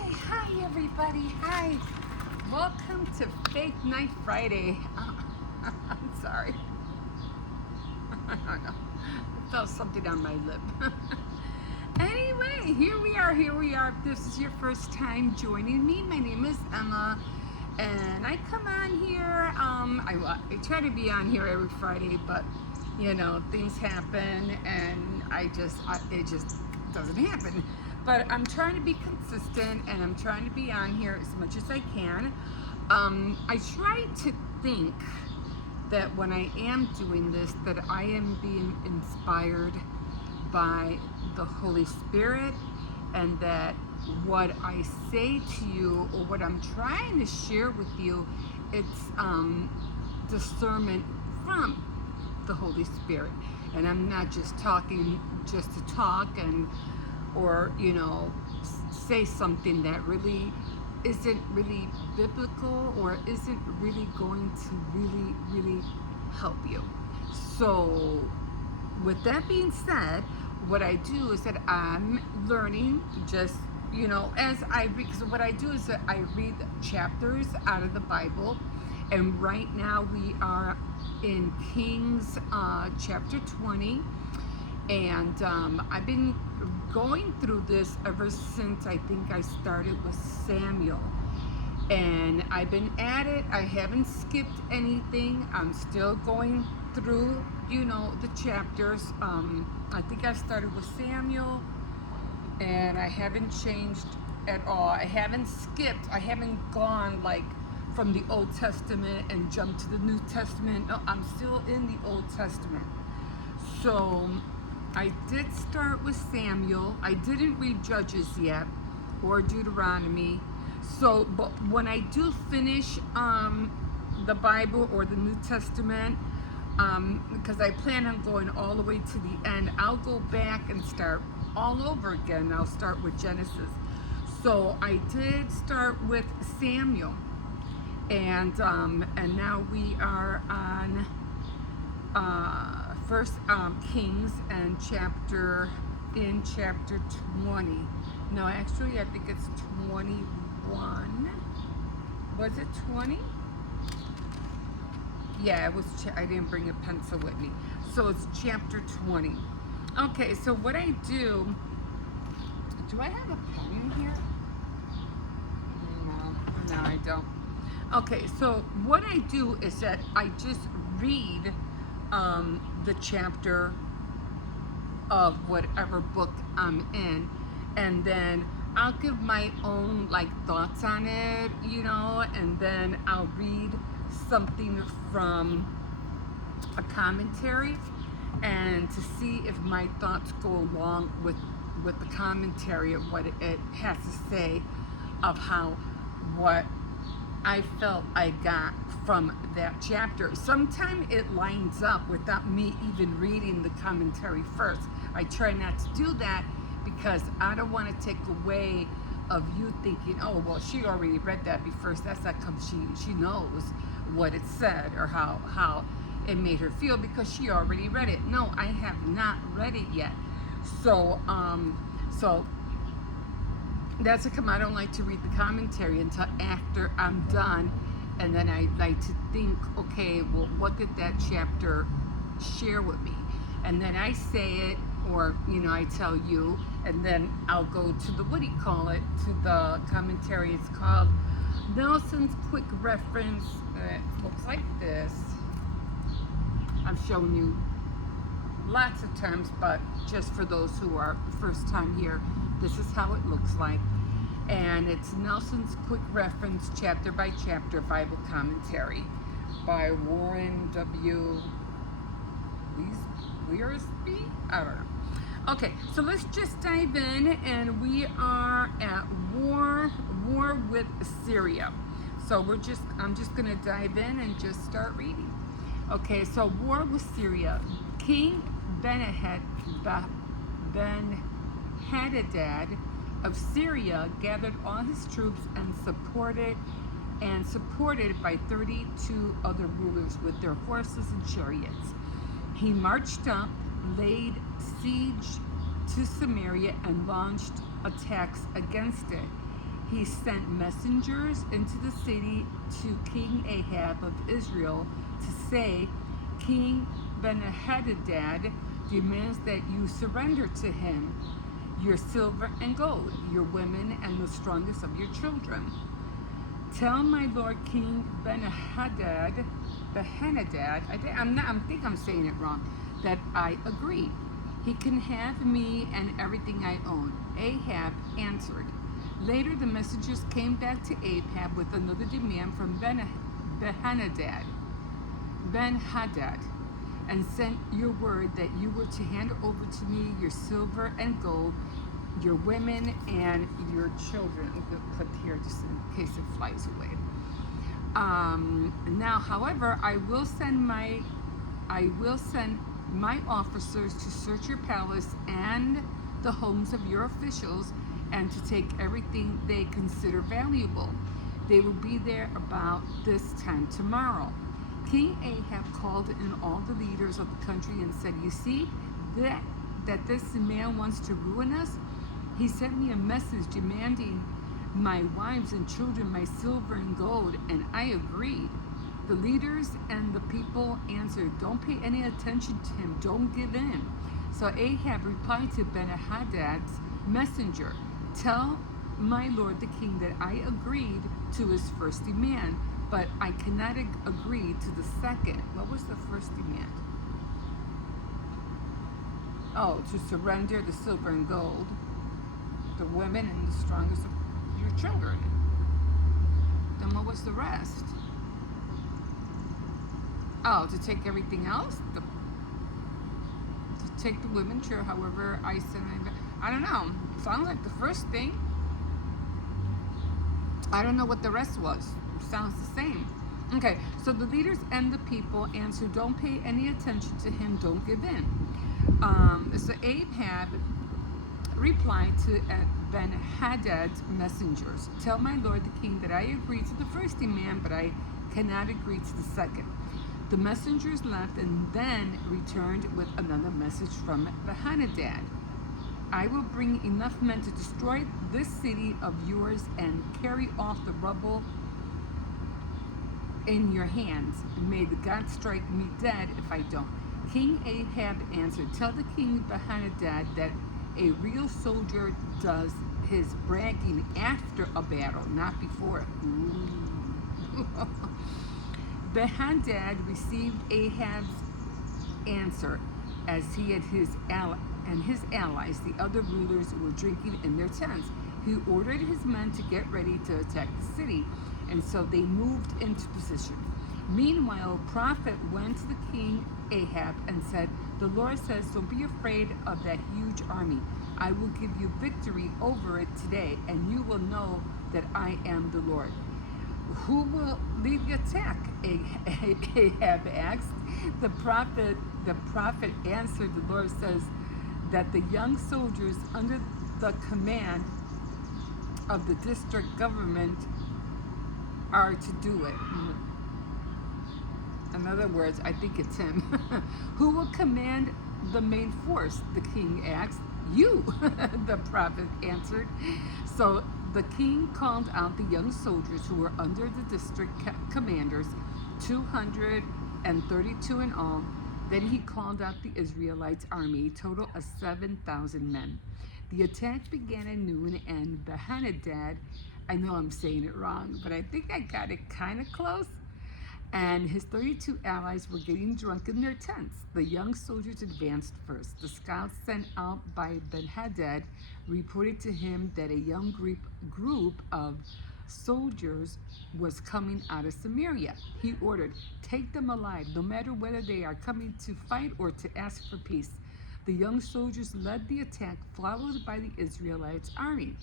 Hi everybody. Hi. Welcome to Faith Night Friday. I'm sorry. I don't know. I felt something on my lip. Anyway, here we are. If this is your first time joining me, my name is Emma, and I come on here. I try to be on here every Friday, but things happen, and it just doesn't happen. But I'm trying to be consistent, and I'm trying to be on here as much as I can. I try to think that when I am doing this, that I am being inspired by the Holy Spirit, and that what I say to you or what I'm trying to share with you, it's discernment from the Holy Spirit. And I'm not just talking just to talk or say something that really isn't really biblical or isn't really going to really help you. So with that being said, what I do is that I'm learning just as I read, because what I do is that I read chapters out of the Bible, and right now we are in Kings chapter 20, and I've been going through this ever since I think I started with Samuel, and I've been at it. I haven't skipped anything. I'm still going through the chapters. I think I started with Samuel, and I haven't changed at all. I haven't skipped. I haven't gone like from the Old Testament and jumped to the New Testament. No, I'm still in the Old Testament. So I did start with Samuel. I didn't read Judges yet or Deuteronomy. So, but when I do finish the Bible or the New Testament, because I plan on going all the way to the end, I'll go back and start all over again. I'll start with Genesis. So I did start with Samuel, and now we are on First Kings and chapter 20. No, actually I think it's 21. Was it 20? Yeah, it was. I didn't bring a pencil with me, so it's chapter 20. Okay, so what I do I have a pen in here? No, I don't. Okay, so what I do is that I just read the chapter of whatever book I'm in, and then I'll give my own thoughts on it, and then I'll read something from a commentary, and to see if my thoughts go along with the commentary of what it has to say of what I felt I got from that chapter. Sometimes it lines up without me even reading the commentary first. I try not to do that because I don't want to take away of you thinking, oh, well, she already read that before. That's not come. She knows what it said or how it made her feel because she already read it. No, I have not read it yet. So that's a come. I don't like to read the commentary until after I'm done, and then I like to think, okay, well, what did that chapter share with me? And then I say it, or I tell you, and then I'll go to the to the commentary. It's called Nelson's Quick Reference. It looks like this. I'm showing you lots of times, but just for those who are first time here, this is how it looks like. And it's Nelson's Quick Reference, chapter by chapter Bible commentary by Warren W. Wiersbe? I don't know. Okay, so let's just dive in, and we are at war with Assyria. So I'm just gonna dive in and just start reading. Okay, so war with Syria. King Ben-Hadad of Syria gathered all his troops and supported by 32 other rulers with their horses and chariots. He marched up, laid siege to Samaria, and launched attacks against it. he sent messengers into the city to King Ahab of Israel to say, King Ben-Hadad demands that you surrender to him your silver and gold, your women, and the strongest of your children. Tell my lord King Ben-Hadad, I think I'm saying it wrong, that I agree. He can have me and everything I own. Ahab answered. Later, the messengers came back to Ahab with another demand from Ben-Hadad, and sent your word that you were to hand over to me your silver and gold, your women, and your children. I'll put here just in case it flies away. Now, however, I will send my officers to search your palace and the homes of your officials, and to take everything they consider valuable. They will be there about this time tomorrow. King Ahab called in all the leaders of the country and said, you see that this man wants to ruin us? He sent me a message demanding my wives and children, my silver and gold, and I agreed. The leaders and the people answered, don't pay any attention to him, don't give in. So Ahab replied to Ben-Hadad's messenger, tell my lord the king that I agreed to his first demand, but I cannot agree to the second. What was the first demand? Oh, to surrender the silver and gold, the women, and the strongest of your children. Then what was the rest? Oh, to take everything else? To take the women, sure, however I said, I don't know. Sounds like the first thing. I don't know what the rest was. It sounds the same. Okay, so the leaders and the people answered, don't pay any attention to him, don't give in. So Ahab replied to Ben-Hadad's messengers, tell my lord the king that I agree to the first demand, but I cannot agree to the second. The messengers left and then returned with another message from Ben-Hadad. I will bring enough men to destroy this city of yours and carry off the rubble in your hands. May the gods strike me dead if I don't. King Ahab answered, tell the king Ben-Hadad that a real soldier does his bragging after a battle, not before it. Ben-Hadad received Ahab's answer as he and his allies, the other rulers, were drinking in their tents. He ordered his men to get ready to attack the city, and so they moved into position. Meanwhile, a prophet went to the king Ahab and said, the Lord says, don't be afraid of that huge army. I will give you victory over it today, and you will know that I am the Lord. Who will lead the attack? Ahab asked. The prophet answered, the Lord says that the young soldiers under the command of the district government are to do it. In other words, I think it's him. Who will command the main force? The king asked. You, the prophet answered. So the king called out the young soldiers who were under the district commanders, 232 in all. Then he called out the Israelites' army, a total of 7,000 men. The attack began at noon, and Ben-Hadad, I know I'm saying it wrong, but I think I got it kind of close, and his 32 allies were getting drunk in their tents. The young soldiers advanced first. The scouts sent out by Ben-Hadad reported to him that a young group of soldiers was coming out of Samaria. He ordered, take them alive, no matter whether they are coming to fight or to ask for peace. The young soldiers led the attack, followed by the Israelites' army,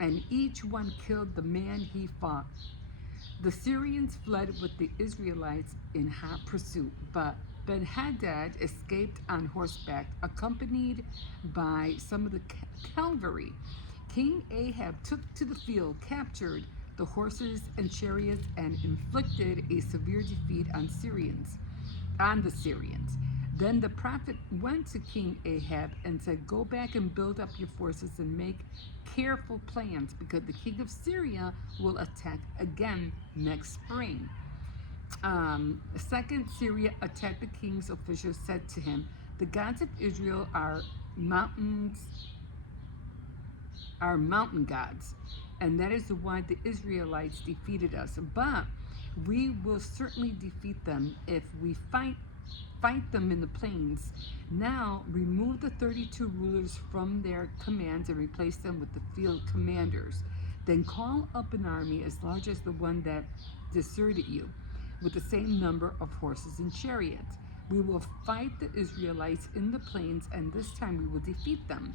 and each one killed the man he fought. The Syrians fled with the Israelites in hot pursuit, but Ben-Hadad escaped on horseback, accompanied by some of the cavalry. King Ahab took to the field, captured the horses and chariots, and inflicted a severe defeat on the Syrians. Then the prophet went to King Ahab and said, "Go back and build up your forces and make careful plans, because the king of Syria will attack again next spring." Second, Syria attacked. The king's officials said to him, "The gods of Israel are mountain gods, and that is why the Israelites defeated us. But we will certainly defeat them if we fight them in the plains. Now remove the 32 rulers from their commands and replace them with the field commanders. Then call up an army as large as the one that deserted you, with the same number of horses and chariots. We will fight the Israelites in the plains, and this time we will defeat them."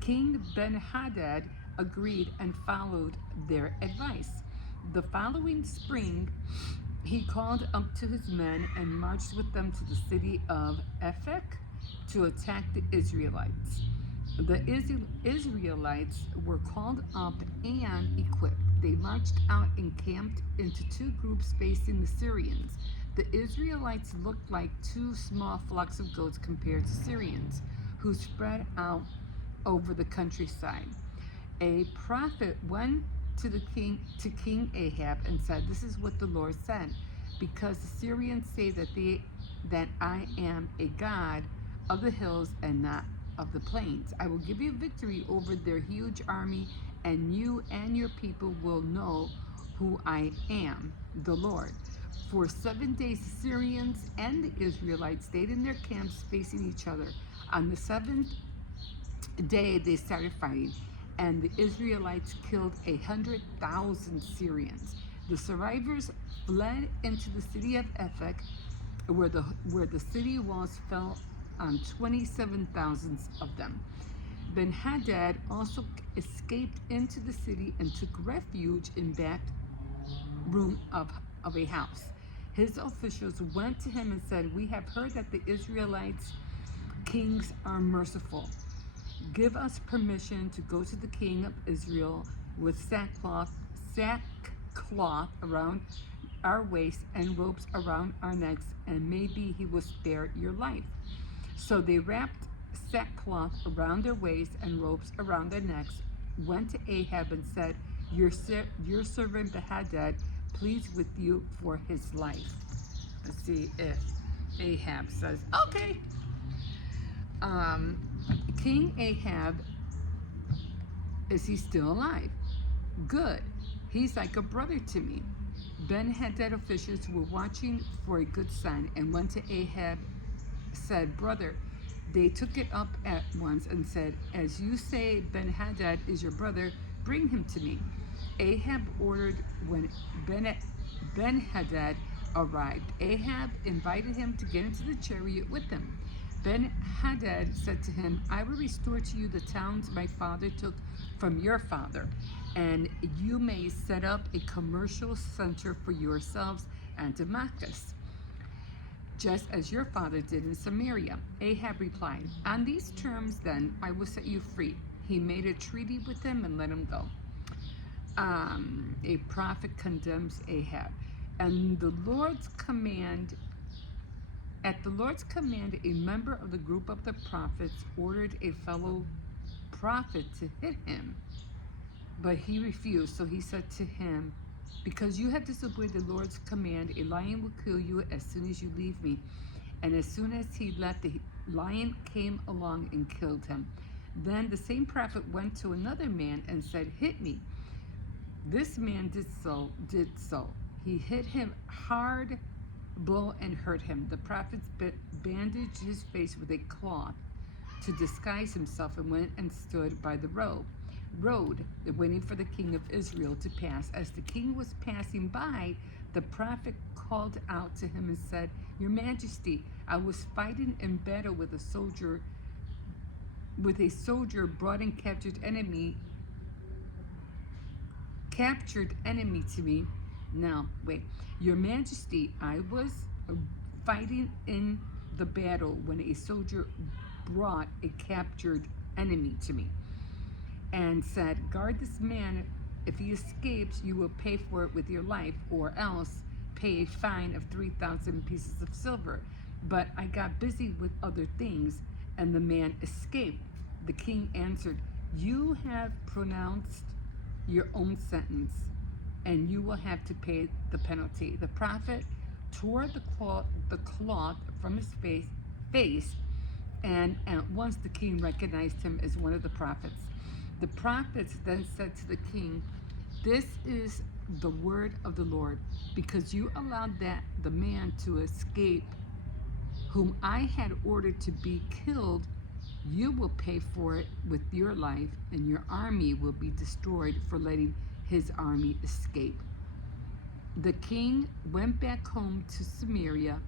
King Ben-Hadad agreed and followed their advice. The following spring, he called up to his men and marched with them to the city of Ephek to attack the Israelites. The Israelites were called up and equipped. They marched out and camped into two groups facing the Syrians. The Israelites looked like two small flocks of goats compared to Syrians, who spread out over the countryside. A prophet went to King Ahab and said, "This is what the Lord said: because the Syrians say that I am a god of the hills and not of the plains, I will give you victory over their huge army, and you and your people will know who I am, the Lord." For 7 days, the Syrians and the Israelites stayed in their camps facing each other. On the seventh day, they started fighting, and the Israelites killed 100,000 Syrians. The survivors fled into the city of Ephek, where the city walls fell on 27,000 of them. Ben-Hadad also escaped into the city and took refuge in back room of a house. His officials went to him and said, "We have heard that the Israelites' kings are merciful. Give us permission to go to the king of Israel with sackcloth around our waists and ropes around our necks, and maybe he will spare your life." So they wrapped sackcloth around their waists and ropes around their necks, went to Ahab and said, Your servant Ben-Hadad pleads with you for his life." Let's see if Ahab says, "Okay." King Ahab, is he still alive? Good. He's like a brother to me. Ben-Hadad officials were watching for a good sign, and went to Ahab, said, "Brother." They took it up at once and said, "As you say Ben-Hadad is your brother, bring him to me." Ahab ordered. When Ben-Hadad arrived, Ahab invited him to get into the chariot with him. Ben-Hadad said to him, "I will restore to you the towns my father took from your father, and you may set up a commercial center for yourselves and Damascus, just as your father did in Samaria." Ahab replied, "On these terms, then, I will set you free." He made a treaty with him and let him go. A prophet condemns Ahab. And at the Lord's command, a member of the group of the prophets ordered a fellow prophet to hit him, but he refused. So he said to him, "Because you have disobeyed the Lord's command, a lion will kill you as soon as you leave me." And as soon as he left, the lion came along and killed him. Then the same prophet went to another man and said, "Hit me." This man did so. He hit him hard blow and hurt him. The prophet bandaged his face with a cloth to disguise himself and went and stood by the road, waiting for the king of Israel to pass. As the king was passing by, the prophet called out to him and said, "Your Majesty, I was fighting in battle with a soldier brought and captured enemy to me." Now, wait. "Your Majesty, I was fighting in the battle when a soldier brought a captured enemy to me and said, 'Guard this man. If he escapes, you will pay for it with your life, or else pay a fine of 3,000 pieces of silver.' but I got busy with other things, and the man escaped. The king answered, "You have pronounced your own sentence, and you will have to pay the penalty." The prophet tore the cloth from his face, and at once the king recognized him as one of the prophets. The prophets then said to the king, "This is the word of the Lord, because you allowed the man to escape, whom I had ordered to be killed. You will pay for it with your life, and your army will be destroyed for letting his army escape." The king went back home to Samaria,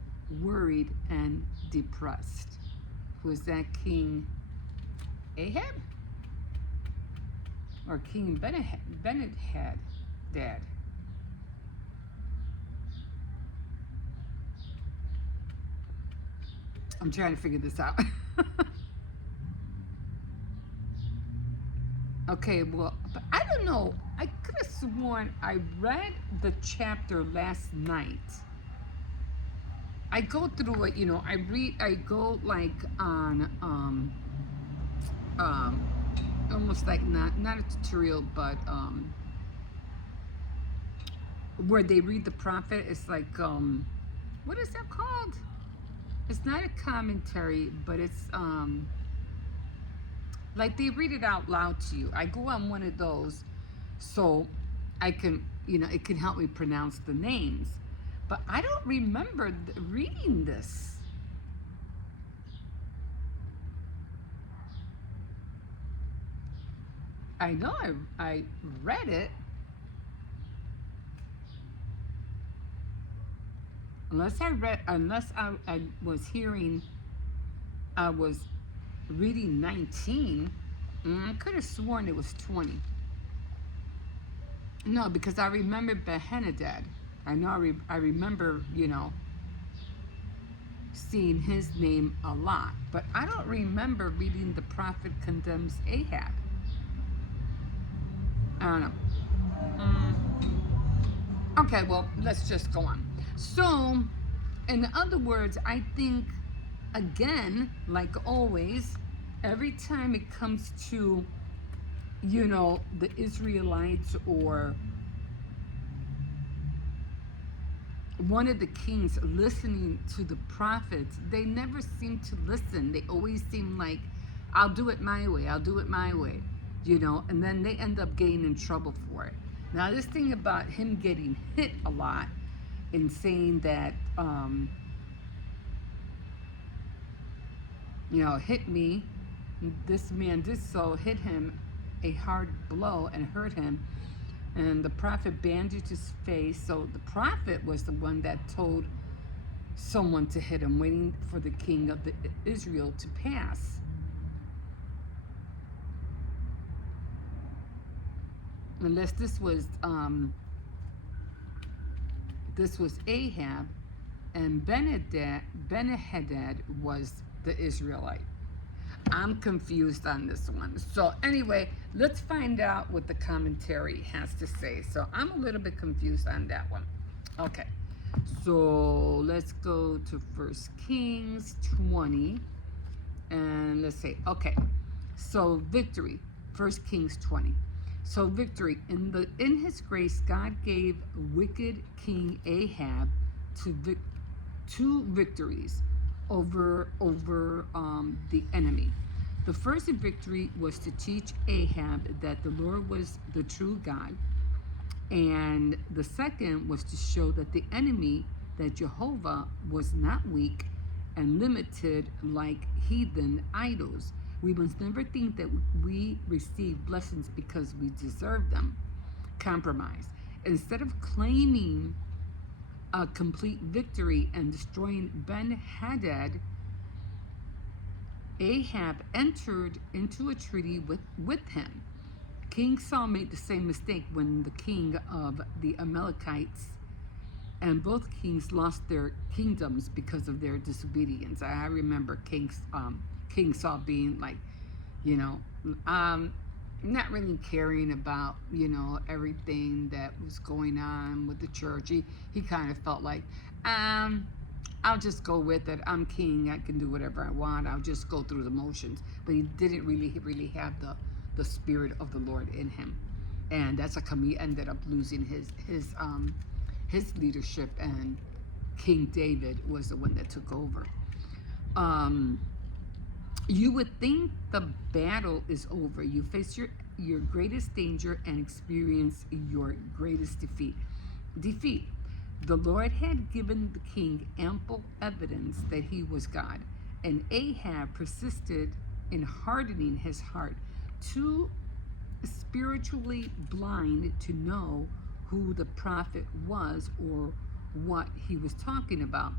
worried and depressed. Was that King Ahab or King Benhadad? Dad. I'm trying to figure this out. Okay, well, but I don't know. I could have sworn I read the chapter last night. I go through it, I go like on um almost like not a tutorial, but where they read the prophet. It's like what is that called? It's not a commentary, but it's like they read it out loud to you. I go on one of those so I can, it can help me pronounce the names. But I don't remember reading this. I know I read it. Unless I was hearing, I was reading 19. I could have sworn it was 20. No, because I remember Benhadad. I know I remember, seeing his name a lot. But I don't remember reading the prophet condemns Ahab. I don't know. Okay, well, let's just go on. So, in other words, I think, again, like always, every time it comes to, the Israelites or one of the kings listening to the prophets, they never seem to listen. They always seem like, I'll do it my way, I'll do it my way, and then they end up getting in trouble for it. Now, this thing about him getting hit a lot and saying that, hit me, this man did so, hit him a hard blow and hurt him. And the prophet bandaged his face. So the prophet was the one that told someone to hit him, waiting for the king of Israel to pass. Unless this was Ahab, and Benhadad was the Israelite. I'm confused on this one. So anyway, let's find out what the commentary has to say. So I'm a little bit confused on that one. Okay, so let's go to 1 Kings 20. And let's say, okay, so victory, 1 Kings 20. So victory, in his grace, God gave wicked King Ahab two victories over the enemy. The first victory was to teach Ahab that the Lord was the true God, and the second was to show that the enemy, that Jehovah was not weak and limited like heathen idols. We must never think that we receive blessings because we deserve them. Compromise. Instead of claiming a complete victory and destroying Benhadad, Ahab entered into a treaty with him. King Saul made the same mistake when the king of the Amalekites, and both kings lost their kingdoms because of their disobedience. I remember King Saul being like, not really caring about, everything that was going on with the church. He kind of felt like, I'll just go with it. I'm king. I can do whatever I want. I'll just go through the motions. But he didn't really have the spirit of the Lord in him, and that's how come he ended up losing his leadership, and King David was the one that took over. You would think the battle is over. You face your greatest danger and experience your greatest defeat. The Lord had given the king ample evidence that he was God, and Ahab persisted in hardening his heart, too spiritually blind to know who the prophet was or what he was talking about.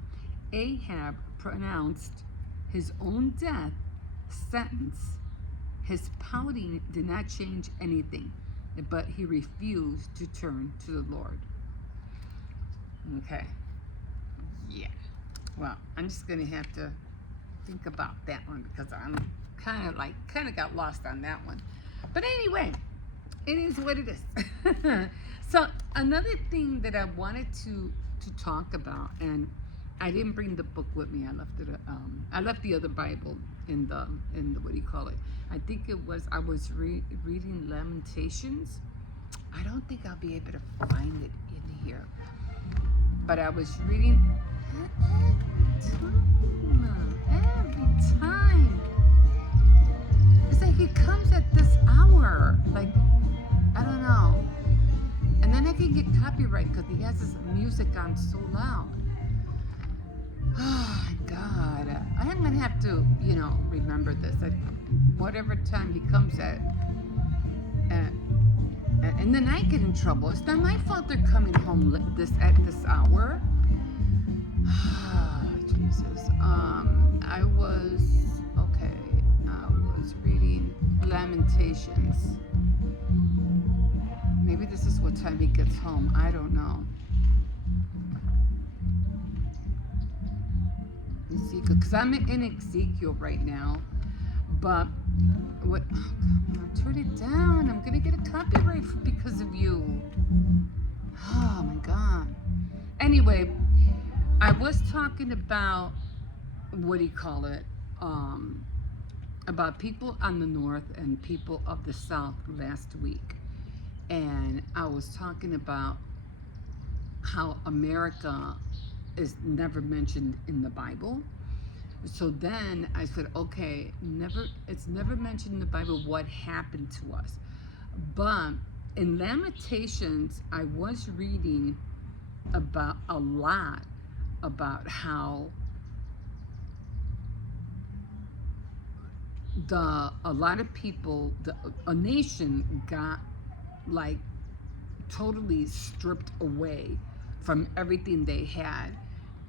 Ahab pronounced his own death sentence. His pouting did not change anything, but he refused to turn to the Lord. Okay. Yeah. Well, I'm just going to have to think about that one because I'm kind of got lost on that one. But anyway, it is what it is. So another thing that I wanted to talk about, and I didn't bring the book with me. I left the other Bible in the what do you call it? I think it was I was reading Lamentations. I don't think I'll be able to find it in here. But I was reading every time. It's like it comes at this hour. Like, I don't know. And then I can get copyright because he has this music on so loud. Oh, my God. I am going to have to, remember this. At whatever time he comes at. And then I get in trouble. It's not my fault they're coming home at this hour. Jesus. I was reading Lamentations. Maybe this is what time he gets home. I don't know. Ezekiel, because I'm in Ezekiel right now. But what? Oh, come on, turn it down. I'm gonna get a copyright because of you. Oh my God. Anyway, I was talking about what do you call it? About people on the north and people of the south last week, and I was talking about how America is never mentioned in the Bible. So then I said, okay, it's never mentioned in the Bible what happened to us. But in Lamentations, I was reading about a lot about how a lot of people, a nation got like totally stripped away from everything they had.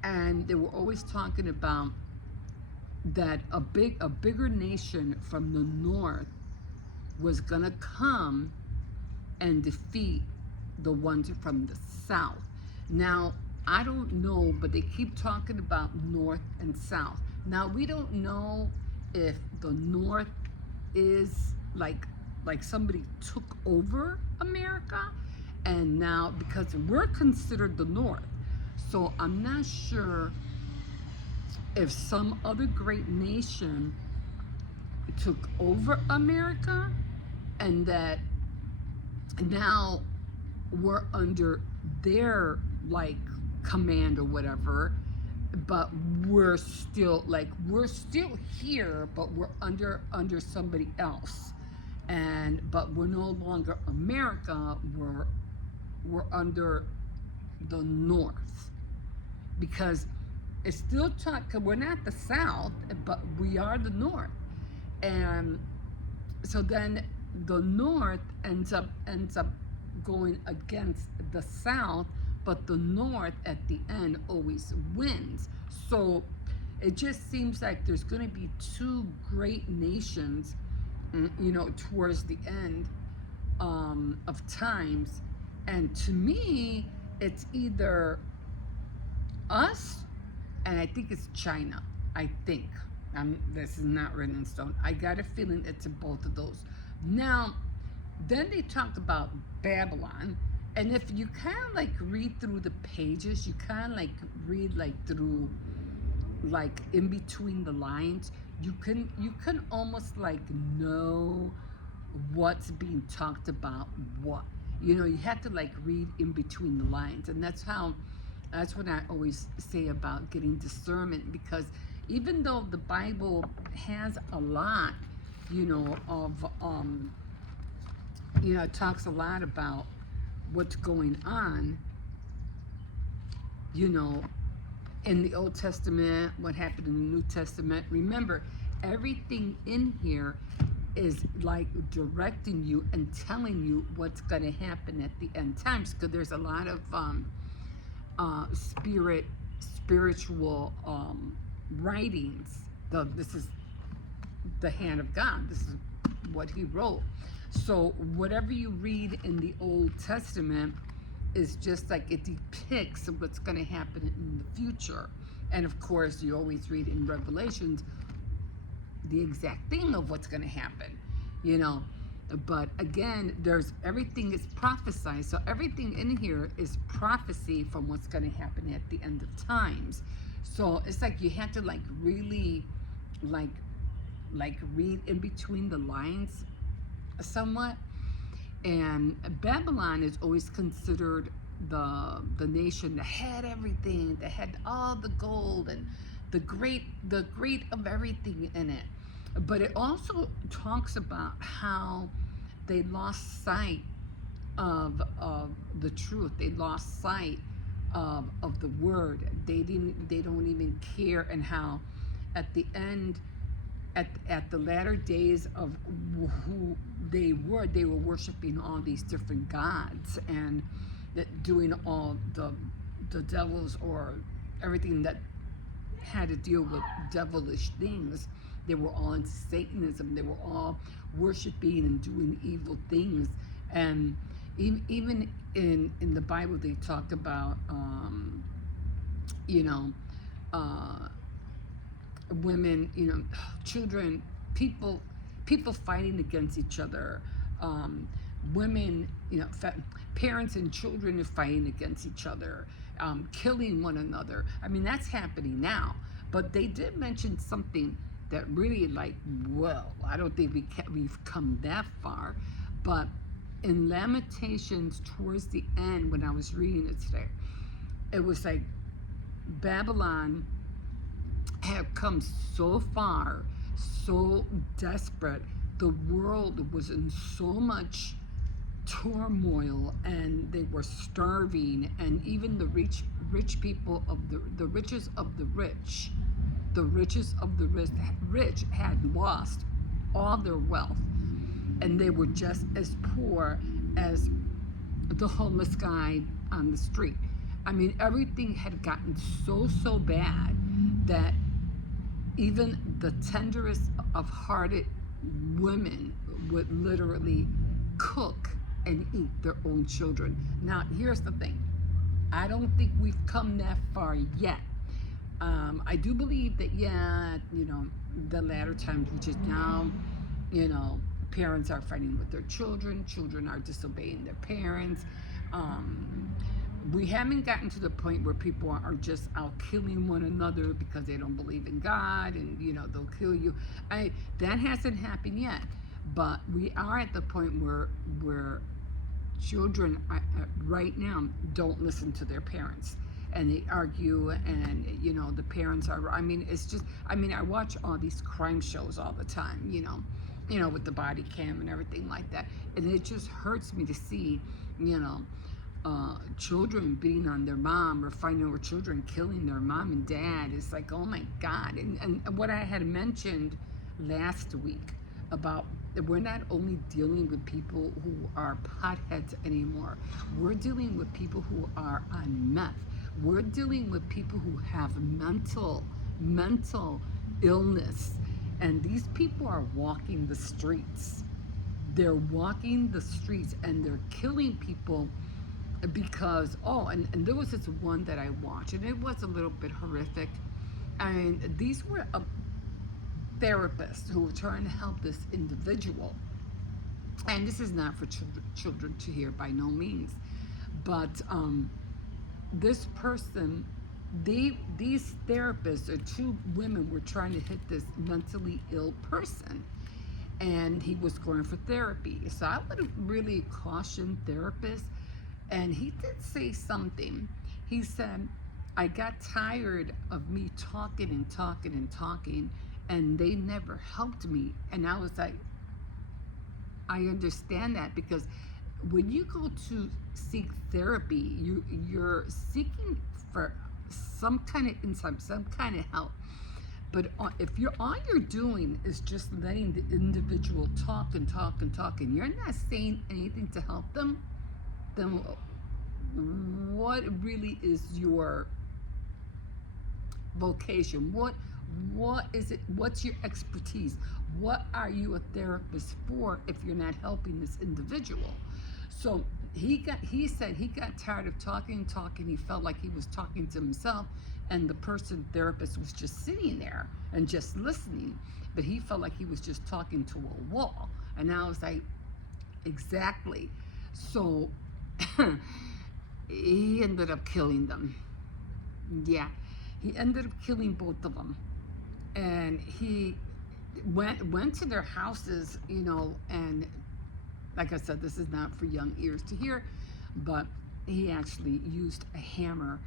And they were always talking about that a bigger nation from the north was gonna come and defeat the ones from the south. Now, I don't know, but they keep talking about north and south. Now, we don't know if the north is like somebody took over America, and now because we're considered the north, so I'm not sure if some other great nation took over America and that now we're under their like command or whatever, but we're still here, but we're under somebody else, but we're no longer America. We're under the north because it's still cause we're not the south, but we are the north, and so then the north ends up going against the south, but the north at the end always wins. So it just seems like there's going to be two great nations, towards the end of times, and to me, it's either us. And I think it's China. I think. This is not written in stone. I got a feeling it's both of those. Now, then they talk about Babylon. And if you kind of like read through the pages, you kind of like read like through like in between the lines, you can almost like know what's being talked about. What, you have to like read in between the lines, and that's what I always say about getting discernment, because even though the Bible has a lot, of it talks a lot about what's going on, you know, in the Old Testament, what happened in the New Testament. Remember, everything in here is like directing you and telling you what's going to happen at the end times, because there's a lot of spiritual writings. This is the hand of God. This is what he wrote. So whatever you read in the Old Testament is just like it depicts what's going to happen in the future. And of course, you always read in Revelations the exact thing of what's going to happen, But again, everything is prophesied. So everything in here is prophecy from what's going to happen at the end of times. So it's like you have to like really like read in between the lines somewhat. And Babylon is always considered the nation that had everything, that had all the gold and the great of everything in it. But it also talks about how they lost sight of the truth. They lost sight of the word. They don't even care, and how at the end, at the latter days of who they were worshiping all these different gods, and doing all the devils, or everything that had to deal with devilish things. They were all into Satanism. They were all worshiping and doing evil things. And even in the Bible, they talk about women, children, people fighting against each other, women, parents and children are fighting against each other, killing one another. I mean, that's happening now. But they did mention something that really, like, well, I don't think we've come that far. But in Lamentations, towards the end, when I was reading it today, it was like Babylon had come so far, so desperate. The world was in so much turmoil, and they were starving, and even the rich people of the richest of the rich, rich had lost all their wealth, and they were just as poor as the homeless guy on the street. I mean, everything had gotten so bad that even the tenderest of hearted women would literally cook and eat their own children. Now, here's the thing. I don't think we've come that far yet. I do believe that, the latter times, which is now, parents are fighting with their children are disobeying their parents. We haven't gotten to the point where people are just out killing one another because they don't believe in God, and they'll kill you. That hasn't happened yet, but we are at the point where children right now don't listen to their parents, and they argue, and the parents are. I mean, I watch all these crime shows all the time, with the body cam and everything like that, and it just hurts me to see, children beating on their mom, or fighting over children, killing their mom and dad. It's like, oh my God. And what I had mentioned last week about, we're not only dealing with people who are potheads anymore, we're dealing with people who are on meth. We're dealing with people who have mental illness, and these people are walking the streets. They're walking the streets, and they're killing people because, and there was this one that I watched, and it was a little bit horrific. And these were therapists who were trying to help this individual. And this is not for children to hear, by no means. But this person these therapists or two women were trying to hit this mentally ill person, and he was going for therapy. So I would have really cautioned therapists. And he did say something. He said, I got tired of me talking and talking and talking, and they never helped me. And I was like, I understand that, because when you go to seek therapy, you're seeking for some kind of insight, some kind of help. But if you're all you're doing is just letting the individual talk and talk and talk, and you're not saying anything to help them, then what really is your vocation? What is it? What's your expertise? What are you a therapist for if you're not helping this individual? So he said he got tired of talking and talking. He felt like he was talking to himself, and the therapist was just sitting there and just listening. But he felt like he was just talking to a wall. And I was like, exactly. So he ended up killing them. Yeah, he ended up killing both of them. And he went to their houses, and like I said, this is not for young ears to hear, but he actually used a hammer.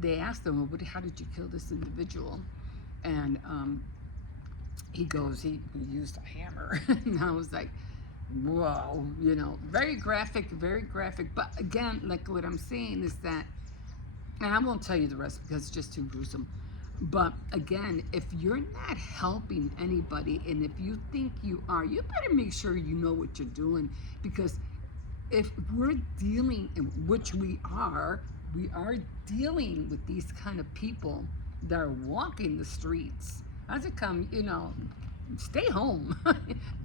They asked him, well, how did you kill this individual? And he goes, he used a hammer. And I was like, whoa, very graphic, very graphic. But again, like what I'm saying is that, and I won't tell you the rest because it's just too gruesome. But again, if you're not helping anybody, and if you think you are, you better make sure you know what you're doing. Because if we're dealing, which we are dealing with these kind of people that are walking the streets. As it come, stay home.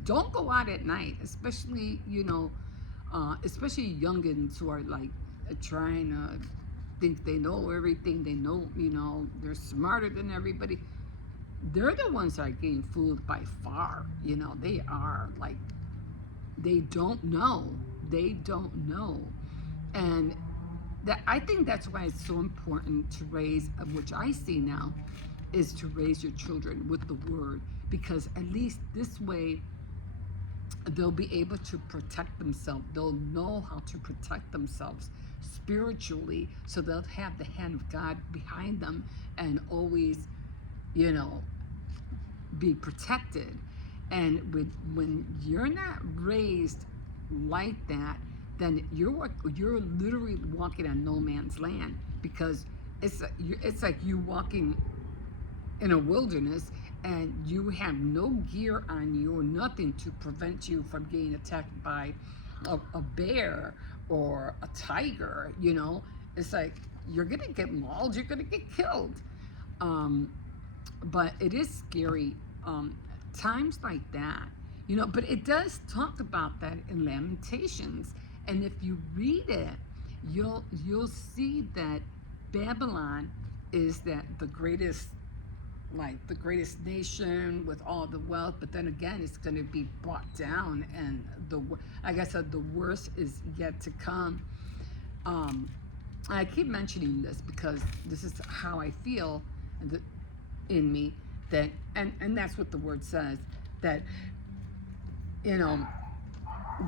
Don't go out at night, especially, especially youngins who are like trying to think they know everything. They know, they're smarter than everybody. They're the ones that are getting fooled by far. They are like, they don't know. They don't know. And I think that's why it's so important to raise, which I see now, is to raise your children with the word, because at least this way they'll be able to protect themselves. They'll know how to protect themselves spiritually, so they'll have the hand of God behind them and always, be protected. And when you're not raised like that, then you're literally walking on no man's land, because it's like you walking in a wilderness and you have no gear on you or nothing to prevent you from getting attacked by a bear or a tiger. It's like you're gonna get mauled, you're gonna get killed. But it is scary, times like that, but it does talk about that in Lamentations. And if you read it, you'll see that Babylon is the greatest nation with all the wealth, but then again, it's going to be brought down, and like I said, the worst is yet to come. I keep mentioning this because this is how I feel in me, that and that's what the word says, that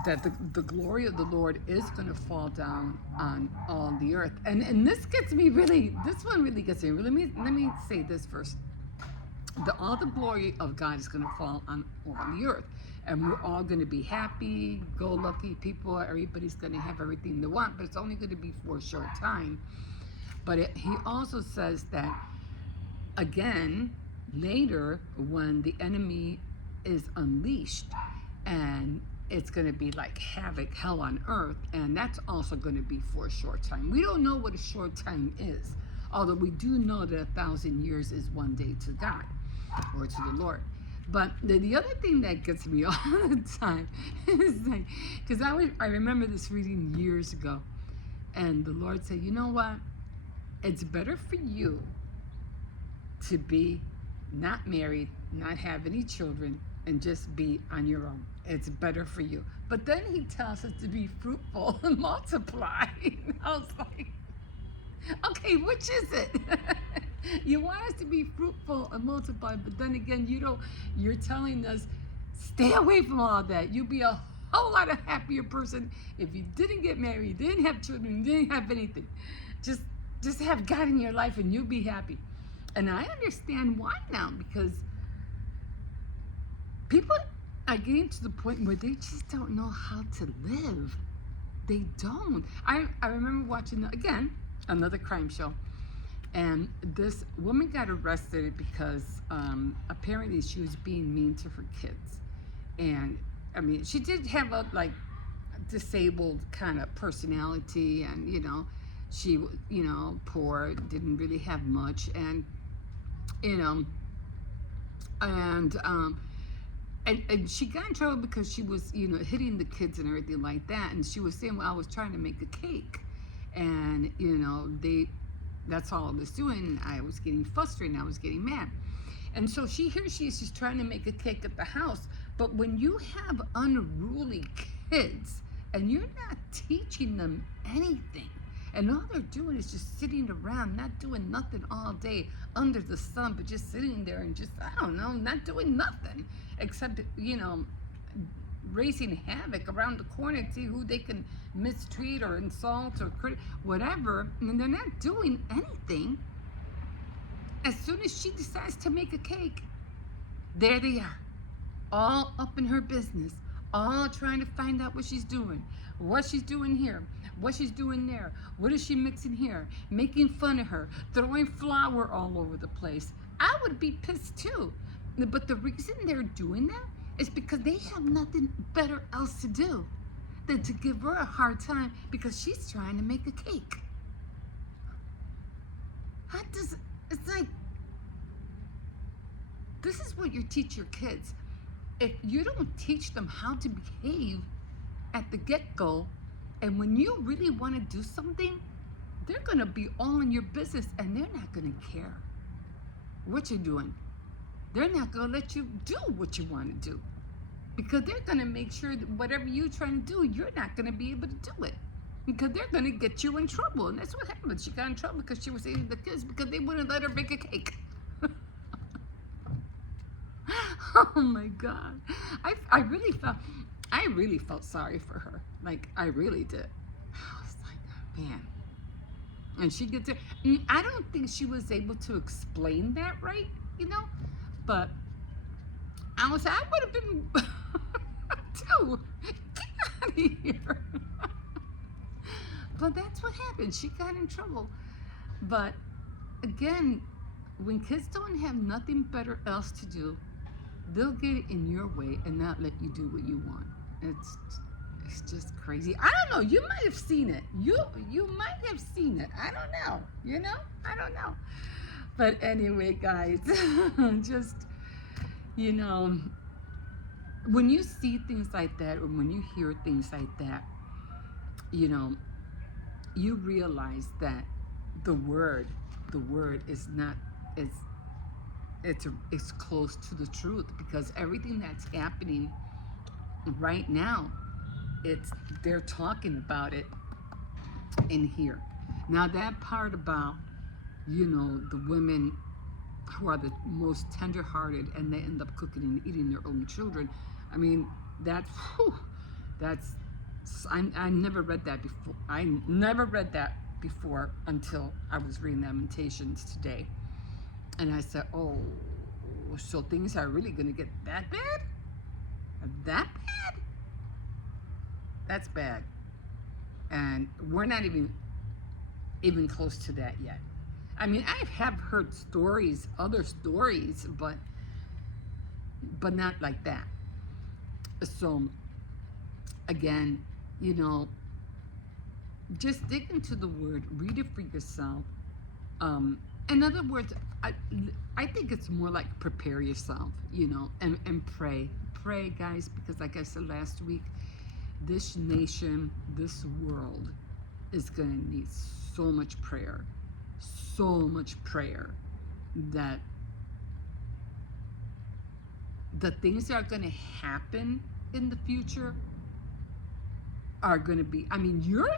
that the glory of the Lord is going to fall down on all the earth. And this one really gets me. Let me say this first. All the glory of God is going to fall on the earth, and we're all going to be happy, go lucky people. Everybody's going to have everything they want, but it's only going to be for a short time. But he also says that again later, when the enemy is unleashed, and it's going to be like havoc, hell on earth, and that's also going to be for a short time. We don't know what a short time is, although we do know that 1,000 years is one day to God, or to the Lord. But the other thing that gets me all the time is like, because I remember this reading years ago, and the Lord said, you know what? It's better for you to be not married, not have any children, and just be on your own. It's better for you. But then he tells us to be fruitful and multiply. I was like, Okay, which is it? You want us to be fruitful and multiply, but then again, you're telling us stay away from all that. You'll be a whole lot of happier person if you didn't get married, didn't have children, didn't have anything. Just just have God in your life and you'll be happy. And I understand why now, because people are getting to the point where they just don't know how to live. They don't. I remember watching, again, another crime show. And this woman got arrested because apparently she was being mean to her kids. And I mean, she did have a like disabled kind of personality, and she, poor, didn't really have much, and you know, and and she got in trouble because she was, hitting the kids and everything like that. And she was saying, well, I was trying to make a cake, and that's all I was doing. I was getting frustrated and I was getting mad. And so she's trying to make a cake at the house. But when you have unruly kids and you're not teaching them anything, and all they're doing is just sitting around, not doing nothing all day under the sun, but just sitting there and just, I don't know, not doing nothing except, raising havoc around the corner to see who they can mistreat or insult or whatever, and they're not doing anything. As soon as she decides to make a cake, there they are, all up in her business, all trying to find out what she's doing here, what she's doing there, what is she mixing here, making fun of her, throwing flour all over the place. I would be pissed too. But the reason they're doing that is because they have nothing better else to do than to give her a hard time because she's trying to make a cake. It's like, this is what you teach your kids. If you don't teach them how to behave at the get-go, and when you really want to do something, they're going to be all in your business and they're not going to care what you're doing. They're not going to let you do what you want to do because they're going to make sure that whatever you're trying to do, you're not going to be able to do it because they're going to get you in trouble. And that's what happened. She got in trouble because she was eating the kids because they wouldn't let her bake a cake. Oh my God. I really felt sorry for her. Like, I really did. I was like, man. And she gets it. I don't think she was able to explain that right, but I would have been too. Get out of here. But that's what happened. She got in trouble. But again, when kids don't have nothing better else to do, they'll get in your way and not let you do what you want. It's just crazy. I don't know. You might have seen it. You might have seen it. I don't know. I don't know. But anyway, guys, just, when you see things like that, or when you hear things like that, you realize that the word is not, it's close to the truth, because everything that's happening right now, they're talking about it in here. Now that part about, the women who are the most tender-hearted and they end up cooking and eating their own children, I mean, I never read that before. I never read that before until I was reading Lamentations today. And I said, oh, so things are really going to get that bad? That bad? That's bad. And we're not even close to that yet. I mean, I have heard stories, other stories, but not like that. So, again, just dig into the word, read it for yourself. In other words, I think it's more like prepare yourself, and pray. Pray, guys, because like I said last week, this nation, this world is going to need so much prayer that the things that are going to happen in the future are going to be, I mean, you're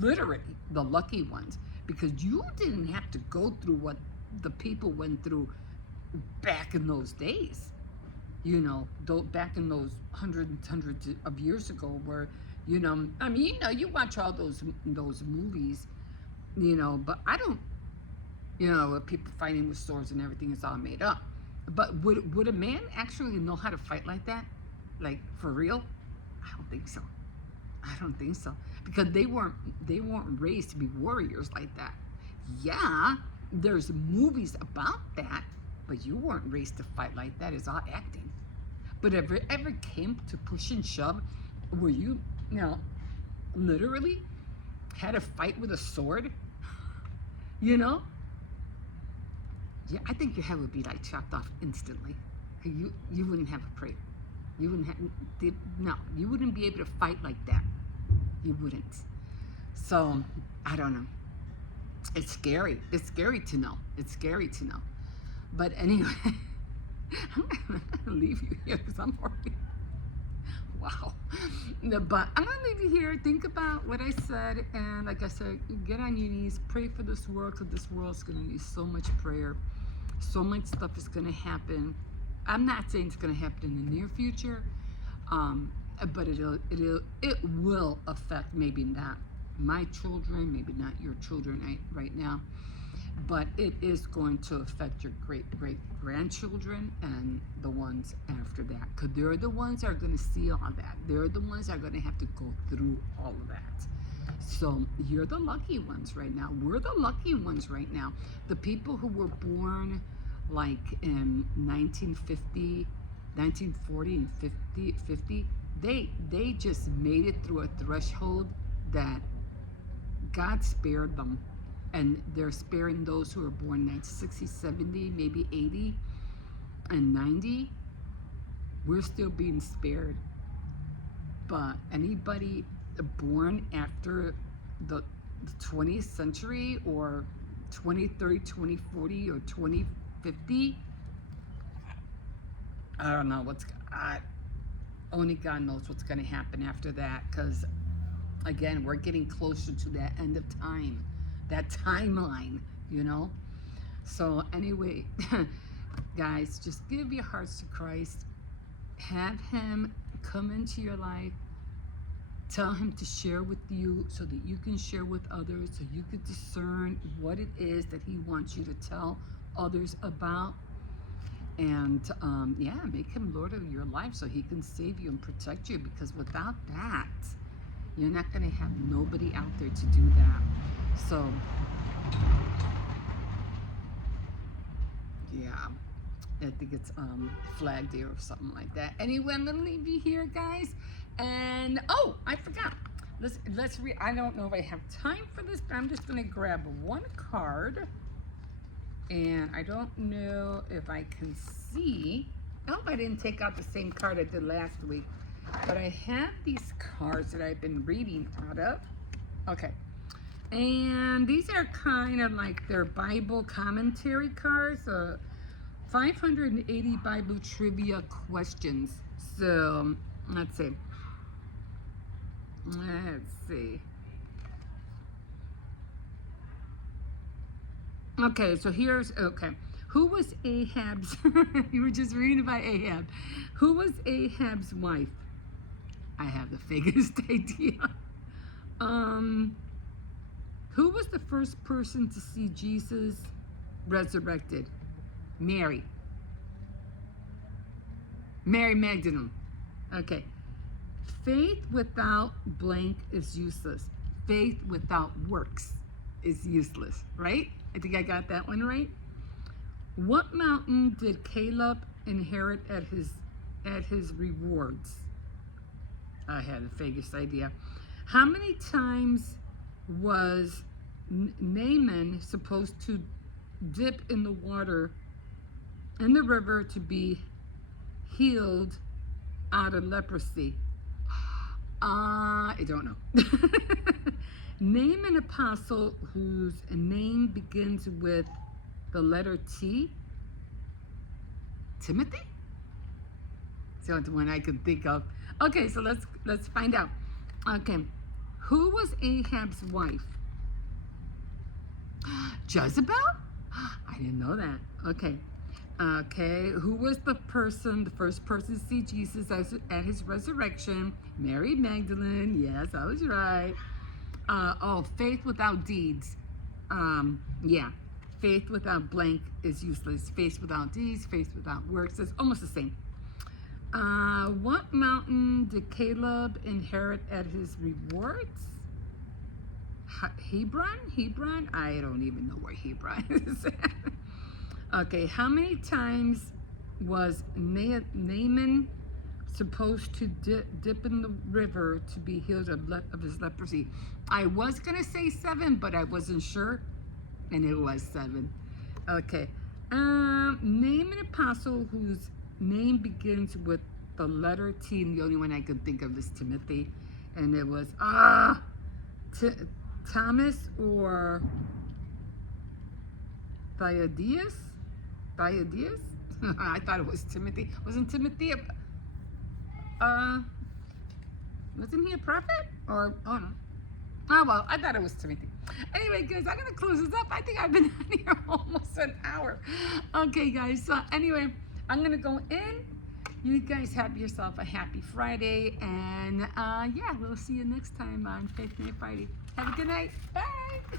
literally the lucky ones, because you didn't have to go through what the people went through back in those days. Back in those hundreds of years ago, where, I mean, you watch all those movies, but I don't, people fighting with swords and everything is all made up. But would a man actually know how to fight like that? Like, for real? I don't think so. I don't think so. Because they weren't raised to be warriors like that. Yeah, there's movies about that, but you weren't raised to fight like that. It's all acting. But if it ever came to push and shove, where you literally had a fight with a sword, yeah, I think your head would be like chopped off instantly. You wouldn't have a prayer. You wouldn't be able to fight like that. You wouldn't. So, I don't know. It's scary. It's scary to know. It's scary to know. But anyway, I'm going to leave you here because I'm already, wow. No, but I'm going to leave you here. Think about what I said. And like I said, get on your knees. Pray for this world, because this world is going to need so much prayer. So much stuff is going to happen. I'm not saying it's going to happen in the near future, but it will affect maybe not my children, maybe not your children right now, but it is going to affect your great-great-grandchildren and the ones after that, because they're the ones that are going to see all that. They're the ones that are going to have to go through all of that. So you're the lucky ones right now. We're the lucky ones right now. The people who were born like in 1950, 1940 and 50, they just made it through a threshold that God spared them. And they're sparing those who are born 1960, 70, maybe 80 and 90. We're still being spared. But anybody born after the 20th century, or 2030, 2040, or 2050, I don't know only God knows what's going to happen after that, because again, we're getting closer to that end of time, that timeline, So anyway, guys, just give your hearts to Christ. Have him come into your life. Tell him to share with you so that you can share with others, so you can discern what it is that he wants you to tell others about. And yeah, make him Lord of your life so he can save you and protect you, because without that, you're not going to have nobody out there to do that. So, yeah, I think it's Flag Day or something like that. Anyway, I'm going to leave you here, guys. And, oh, I forgot. Let's read. I don't know if I have time for this, but I'm just going to grab one card. And I don't know if I can see. I hope I didn't take out the same card I did last week. But I have these cards that I've been reading out of. Okay. And these are kind of like their Bible commentary cards. 580 Bible trivia questions. So, let's see. Okay, so who was Ahab's, you were just reading about Ahab. Who was Ahab's wife? I have the vaguest idea. Who was the first person to see Jesus resurrected? Mary. Mary Magdalene. Okay. Faith without blank is useless. Faith without works is useless, right? I think I got that one right. What mountain did Caleb inherit at his rewards? I had the vaguest idea. How many times was Naaman supposed to dip in the water in the river to be healed out of leprosy? I don't know. Name an apostle whose name begins with the letter T. Timothy? It's the only one I could think of. Okay, so let's find out. Okay, who was Ahab's wife? Jezebel? I didn't know that. Okay. Okay, who was the first person to see Jesus at his resurrection? Mary Magdalene. Yes, I was right. Faith without deeds. Yeah, faith without blank is useless. Faith without deeds, faith without works is almost the same. What mountain did Caleb inherit at his rewards? Hebron? I don't even know where Hebron is. Okay, how many times was Naaman supposed to dip in the river to be healed of his leprosy? I was going to say 7, but I wasn't sure, and it was 7. Okay, name an apostle whose name begins with the letter T, and the only one I could think of is Timothy, and it was, Thomas or Thaddeus? I thought it was Timothy. Wasn't Timothy wasn't he a prophet? Or, oh no. Oh well, I thought it was Timothy. Anyway, guys, I'm gonna close this up. I think I've been on here almost an hour. Okay, guys, so anyway, I'm gonna go in. You guys have yourself a happy Friday, and yeah, we'll see you next time on Faith Night Friday. Have a good night. Bye.